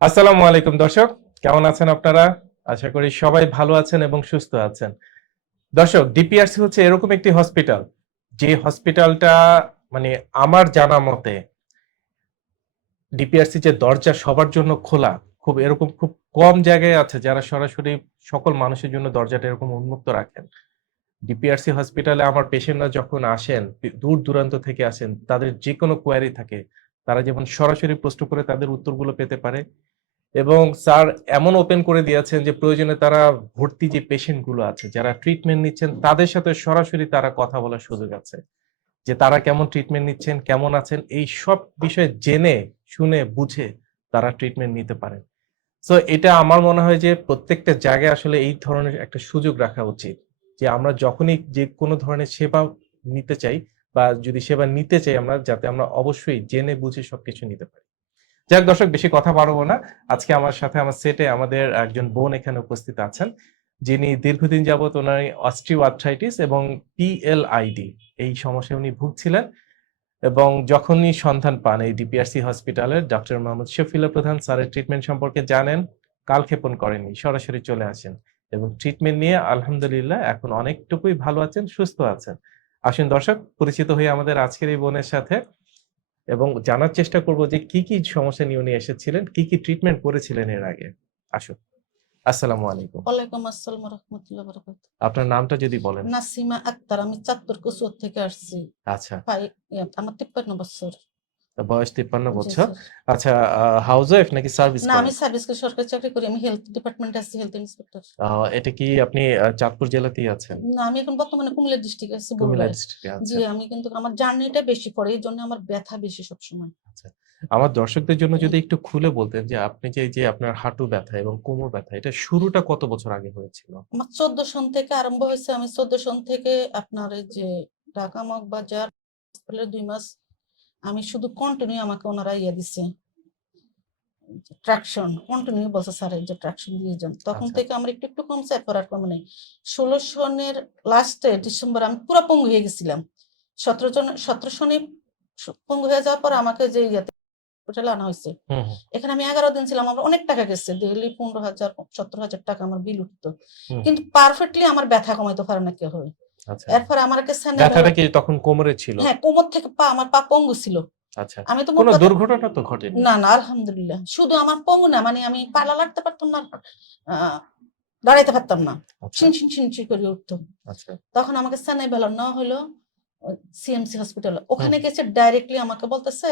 আসসালামু আলাইকুম দর্শক, কেমন আছেন আপনারা? আশা করি সবাই ভালো আছেন এবং সুস্থ আছেন। দর্শক, ডিপিআরসি হচ্ছে এরকম একটি হসপিটাল যে হসপিটালটা মানে আমার জানা মতে ডিপিআরসি যে দরজা সবার জন্য খোলা, খুব এরকম খুব কম জায়গায় আছে যারা সরাসরি সকল মানুষের জন্য দরজাটা এরকম উন্মুক্ত রাখেন। ডিপিআরসি হসপিটালে আমার পেশেন্টরা যখন আসেন, দূর দূরান্ত থেকে আসেন, তাদের যে কোনো কোয়ারি থাকে, তারা যেমন সরাসরি প্রশ্ন করে তাদের উত্তরগুলো পেতে পারে এবং স্যার এমন ওপেন করে দিয়েছেন যে প্রয়োজনে তারা ভর্তি যে পেশেন্টগুলো আছে, যারা ট্রিটমেন্ট নিচ্ছেন, তাদের সাথে সরাসরি তারা কথা বলার সুযোগ আছে। যে তারা কেমন ট্রিটমেন্ট নিচ্ছেন, কেমন আছেন, এই সব বিষয়ে জেনে, শুনে, বুঝে তারা ট্রিটমেন্ট নিতে পারেন। তো এটা আমার মনে হয় যে প্রত্যেকটা জায়গায় আসলে এই ধরনের একটা সুযোগ রাখা উচিত। যে আমরা যখনই যে কোনো ধরনের সেবা নিতে চাই বা যদি সেবা নিতে চাই আমরা, যাতে আমরা অবশ্যই জেনে, বুঝে সবকিছু নিতে পারি। যাক দর্শক, বেশি কথা বাড়বো না। আজকে আমার সাথে আমার সেটে আমাদের একজন বোন এখানে উপস্থিত আছেন। যিনি দীর্ঘদিন যাবত ওনার অস্ট্রিও এবং পিএলআইডি এই সমস্যায় উনি ভুগছিলেন এবং যখনই সন্ধান পান এই ডিপিআরসি হসপিটালের ডক্টর মোহাম্মদ শফিলা প্রধান স্যারের ট্রিটমেন্ট সম্পর্কে জানেন, কালক্ষেপণ করেননি, সরাসরি চলে আসেন এবং ট্রিটমেন্ট নিয়ে আলহামদুলিল্লাহ এখন অনেকটুকুই ভালো আছেন, সুস্থ আছেন। আসুন দর্শক, পরিচিত হয়ে আমাদের আজকের এই বোনের সাথে এবং জানার চেষ্টা করব যে কি কি সমস্যা নিয়ে উনি এসেছিলেন কি কি ট্রিটমেন্ট করেছিলেন এর আগে। আসুন। আসসালামু আলাইকুম। ওয়ালাইকুম আসসালাম রহমতুল্লাহ বারাকাতুহু আপনার নামটা যদি বলেন। নাসিমা আক্তার আমি চাঁদপুর কুসুর থেকে আসছি। আচ্ছা। ভাই আমার তিপ্পান্ন বছর। বয়স তিপ্পান্ন জি, বছর। আচ্ছা হাউস ওয়াইফ নাকি সার্ভিস না আমি সার্ভিস সরকারি চাকরি করি আমি হেলথ ডিপার্টমেন্টে আছি হেলথ ইন্সপেক্টর এটা কি আপনি চাঁদপুর জেলাতেই আছেন? না আমি এখন বর্তমানে কুমিল্লা ডিস্ট্রিক্ট আছি কুমিল্লা। ডিস্ট্রিক্টে জি আচ্ছা। আমি কিন্তু আমার জার্নিটা বেশি পড়ে এই জন্য আমার ব্যথা বেশি সবসময়। আমার দর্শকদের জন্য যদি একটু খুলে বলতেন যে আপনি যে যে আপনার হাঁটু ব্যথা এবং কোমর ব্যথা এটা শুরুটা কত বছর আগে হয়েছিল? আমার চোদ্দ সন থেকে আরম্ভ হয়েছে আমি চোদ্দ সন থেকে আপনার এই যে ঢাকা মগ বাজার দুই মাস আমি শুধু কন্টিনিউ আমাকে ওনারা ইয়ে দিছে। ট্রাকশন কন্টিনিউ বলছে স্যার এই যে ট্রাকশন দিয়ে যান। তখন আচ্ছা। থেকে আমার একটু একটু কমছে এরপর আর কমে নেই। ষোলো সনের লাস্টে ডিসেম্বর আমি পুরো পঙ্গু হয়ে গেছিলাম। সতেরো জন সতেরো সনে পঙ্গু হয়ে যাওয়ার পর আমাকে যে ইয়েতে হোটেলে আনা হয়েছে এখানে আমি এগারো দিন ছিলাম আমার অনেক টাকা গেছে। ডেইলি পনেরো হাজার সতেরো হাজার টাকা আমার বিল উঠতো। কিন্তু পারফেক্টলি আমার ব্যথা কমাইতে পারে না কেউ। আচ্ছা এরপর আমার কাছে স্যান্ডেল ব্যথাটা কি তখন কোমরে ছিল? হ্যাঁ কোমর থেকে পা আমার পা পঙ্গু ছিল। আচ্ছা। আমি তো কোনো দুর্ঘটনা তো ঘটেনি? না না আলহামদুলিল্লাহ। শুধু আমার পঙ্গু না মানে আমি পালা লাগতে পারতাম না দাঁড়াইতে পারতাম না। আচ্ছা। ছিন ছিন ছিন ছিন করে উঠতো। আচ্ছা। তখন আমাকে চেন্নাই বেলার নেওয়া হলো সিএমসি হসপিটাল। ওখানে গেছে ডাইরেক্টলি আমাকে বলতেছে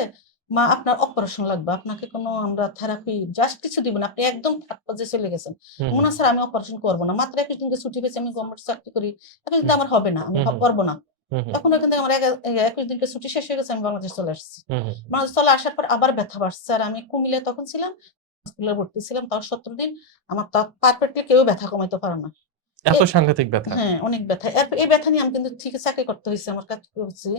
মা আপনার অপারেশন লাগবে। আপনাকে কোনো আমরা থেরাপি জাস্ট কিছু দিব না। আপনি একদম থার্ড পর্যায়ে চলে গেছেন। মনে স্যার আমি অপারেশন করব না। মাত্র একুশ দিনকে ছুটি পেয়েছি আমি গভর্নমেন্ট চাকরি করি। এখন কিন্তু আমার হবে না আমি। করব না। তখন ওখান থেকে আমার একুশ দিনকে ছুটি শেষ হয়ে গেছে আমি বাংলাদেশ চলে আসছি। বাংলাদেশ চলে আসার পর আবার ব্যথা বাড়ছে। আর আমি কুমিল্লা তখন ছিলাম হসপিটালে ভর্তি ছিলাম। তাও সতেরো দিন। আমার পারফেক্টলি কেউ ব্যথা কমাইতে পারে না। এত সাংঘাতিক ব্যথা। হ্যাঁ অনেক ব্যথা। এই ব্যথা নিয়ে আমি কিন্তু ঠিক চাকরি করতে হয়েছে আমার কাজ করছি।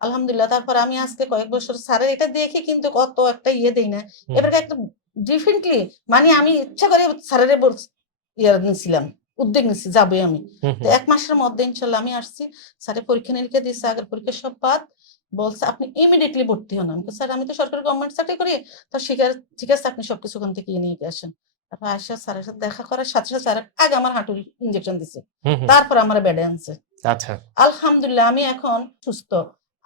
আলহামদুলিল্লাহ তারপর আমি আজকে কয়েক বছর স্যারের এটা দেখে কিন্তু কত একটা ইয়ে দেই না। এবার একটা ডিফারেন্টলি মানে আমি ইচ্ছা করে স্যারের ইয়ে নিয়েছিলাম উদ্যোগ নিচ্ছি যাবে আমি। তো এক মাসের মধ্যে ইনশাল্লাহ আমি আসছি। স্যারের পরীক্ষা নিরীক্ষা দিয়েছে আগের পরীক্ষা সব বাদ। বলছে আপনি ইমিডিয়েটলি ভর্তি হন। আমি স্যার আমি তো সরকারি গভর্নমেন্ট চাকরি করি তো শিকার ঠিক আছে আপনি সবকিছু ওখান থেকে নিয়ে আসেন। তারপর আসা স্যারের সাথে দেখা করার সাথে সাথে স্যার আগে আমার হাঁটুর ইঞ্জেকশন দিছে। তারপর আমার বেডে আনছে। আচ্ছা। আলহামদুলিল্লাহ আমি এখন সুস্থ।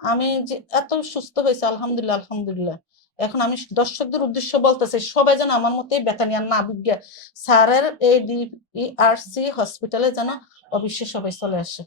আমি যে এত সুস্থ হয়েছে আলহামদুলিল্লাহ আলহামদুলিল্লাহ। এখন আমি দর্শকদের উদ্দেশ্য বলতেছি সবাই যেন আমার মতোই ব্যথা নিয়ে না বুঝিয়া স্যারের এই ডিআরসি হসপিটালে যেন অবশ্যই সবাই চলে আসে।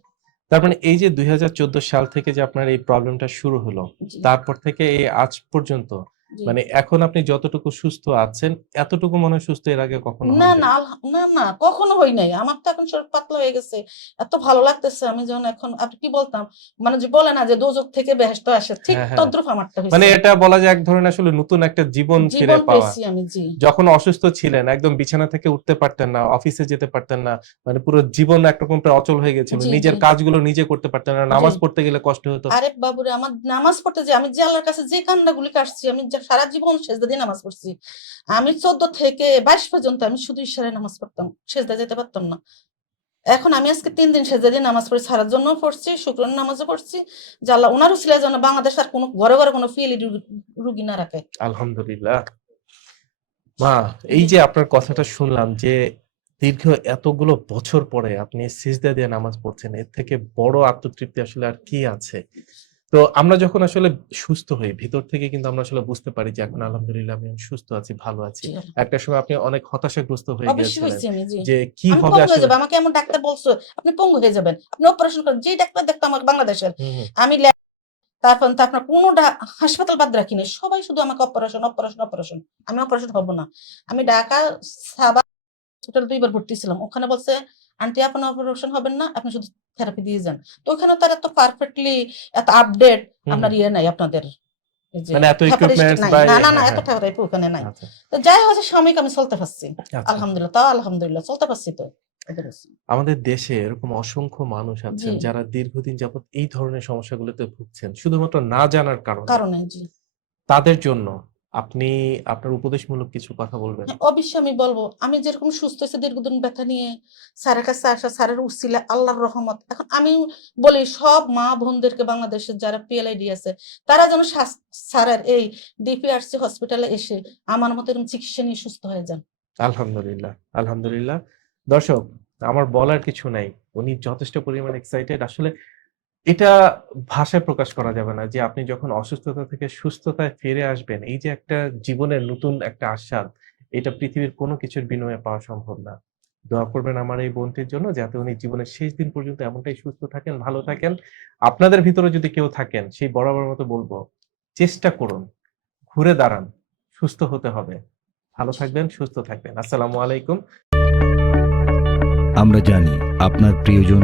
তার মানে এই যে দুই হাজার চোদ্দ সাল থেকে যে আপনার এই প্রবলেমটা শুরু হলো তারপর থেকে এই আজ পর্যন্ত। মানে এখন আপনি যতটুকু সুস্থ আছেন এতটুকু মনে হয় সুস্থ এর আগে কখনো না না না না কখনো হই নাই। আমার তো এখন শরীর পাতলা হয়ে গেছে। এত ভালো লাগতেছে আমি যখন এখন আপনি কি বলতাম? মানে যে বলে না যে দোজক থেকে বেহেস্ত আসে ঠিক হ্যাঁ, হ্যাঁ। তদ্রুপ আমারটা মানে এটা বলা যায় এক ধরনের আসলে নতুন একটা জীবন ফিরে জীবন পাওয়া। পেয়েছি আমি জি। যখন অসুস্থ ছিলেন একদম বিছানা থেকে উঠতে পারতেন না অফিসে যেতে পারতেন না মানে পুরো জীবন একরকম প্রায় অচল হয়ে গেছিল। নিজের। কাজগুলো নিজে করতে পারতেন না নামাজ পড়তে গেলে কষ্ট হতো। আরে বাবুরে আমার নামাজ পড়তে যে আমি যে আল্লাহর কাছে যে কান্নাগুলি কাটছি আমি সারা জীবন সেজদা দিয়ে নামাজ পড়ছি। আমি চোদ্দ থেকে বাইশ পর্যন্ত আমি শুধু ঈশ্বরের নামাজ পড়তাম সেজদা যেতে পারতাম না। এখন আমি আজকে তিন দিন সেজদা দিয়ে নামাজ পড়ি সারার জন্য পড়ছি শুক্রবার নামাজও পড়ছি। আল্লাহ ওনারও ছিল যেন বাংলাদেশ আর কোনো ঘরে ঘরে কোনো ফিলি রুগী না রাখে। আলহামদুলিল্লাহ। মা এই যে আপনার কথাটা শুনলাম যে দীর্ঘ এতগুলো বছর পরে আপনি সিজদা দিয়ে নামাজ পড়ছেন এর থেকে বড় আত্মতৃপ্তি আসলে আর কি আছে? তো আমরা যখন আসলে সুস্থ হই ভিতর থেকে কিন্তু আমরা আসলে বুঝতে পারি যে এখন আলহামদুলিল্লাহ আমি সুস্থ আছি ভালো আছি। একটা সময় আপনি অনেক হতাশাগ্রস্ত হয়ে গিয়েছিলেন যে কি হবে আসলে? আমাকে এমন ডাক্তার বলছো আপনি পঙ্গু হয়ে যাবেন। আপনি অপারেশন করেন যে ডাক্তার দেখতো আমাকে বাংলাদেশের আমি তারপর তারপর কোনো হাসপাতাল বাদ রাখিনি সবাই শুধু আমাকে অপারেশন অপারেশন অপারেশন আমি অপারেশন হব না। আমি ঢাকা সাবা হসপিটাল দুইবার ভর্তি ছিলাম ওখানে বলছে আন্টি আপনার অপারেশন হবেন না আপনি শুধু থেরাপি দিয়ে যান। তো ওখানে তার এত পারফেক্টলি এত আপডেট আপনার ইয়ে নাই আপনাদের না না না এত। ওখানে নাই। তো যাই হচ্ছে সাময়িক আমি চলতে পারছি। আচ্ছা। আলহামদুলিল্লাহ তাও আলহামদুলিল্লাহ চলতে পারছি তো। আমাদের দেশে এরকম অসংখ্য মানুষ আছেন যারা দীর্ঘদিন যাবত এই ধরনের সমস্যাগুলোতে ভুগছেন শুধুমাত্র না জানার কারণে। কারণে তাদের জন্য আপনি আপনার উপদেশমূলক কিছু কথা বলবেন? অবশ্যই আমি বলব। আমি যেরকম সুস্থ হয়েছে দীর্ঘদিন ব্যথা নিয়ে স্যারের কাছে আসা স্যারের উসিলা আল্লাহর রহমত। এখন আমি বলি সব মা বোনদেরকে বাংলাদেশের যারা পিএলআইডি আছে তারা যেন স্যারের এই ডিপিআরসি হসপিটালে এসে আমার মতো এরকম চিকিৎসা নিয়ে সুস্থ হয়ে যান। আলহামদুলিল্লাহ আলহামদুলিল্লাহ। দর্শক আমার বলার কিছু নাই। উনি যথেষ্ট পরিমাণ এক্সাইটেড আসলে এটা ভাষায় প্রকাশ করা যাবে না যে আপনি যখন অসুস্থতা থেকে সুস্থতায় ফিরে আসবেন, এই যে একটা জীবনের নতুন একটা আস্বাদ, এটা পৃথিবীর কোনো কিছুর বিনিময়ে পাওয়া সম্ভব না। দোয়া করবেন আমার এই বোনটির জন্য যাতে উনি জীবনের শেষ দিন পর্যন্ত এমনটাই সুস্থ থাকেন, ভালো থাকেন। আপনাদের ভিতরে যদি কেউ থাকেন, সেই বরাবর মতো বলব, চেষ্টা করুন, ঘুরে দাঁড়ান, সুস্থ হতে হবে। ভালো থাকবেন, সুস্থ থাকবেন। আসসালামু আলাইকুম। আমরা জানি আপনার প্রিয়জন